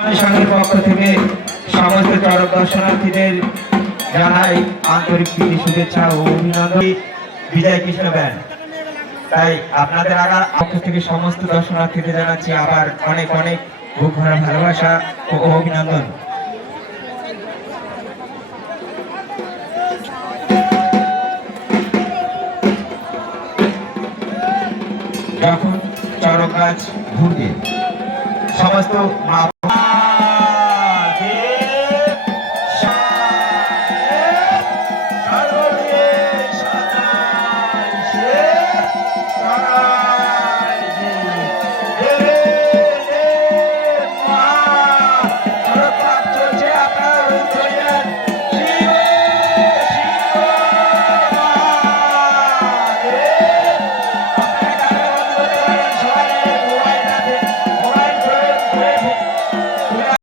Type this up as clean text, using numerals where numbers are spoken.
সংঘের পক্ষ থেকে সমস্ত চরক দর্শনার্থীদের জানাই আন্তরিক প্রীতি শুভেচ্ছা ও অভিনন্দন। বিজয় কৃষ্ণ ব্যান্ড, তাই আপনাদের পক্ষ থেকে সমস্ত দর্শনার্থীদের জানাচ্ছি আবার অনেক অনেক বুক ভরা ভালোবাসা ও অভিনন্দন। যখন চরক গাছ ঘুরবে সমস্ত মা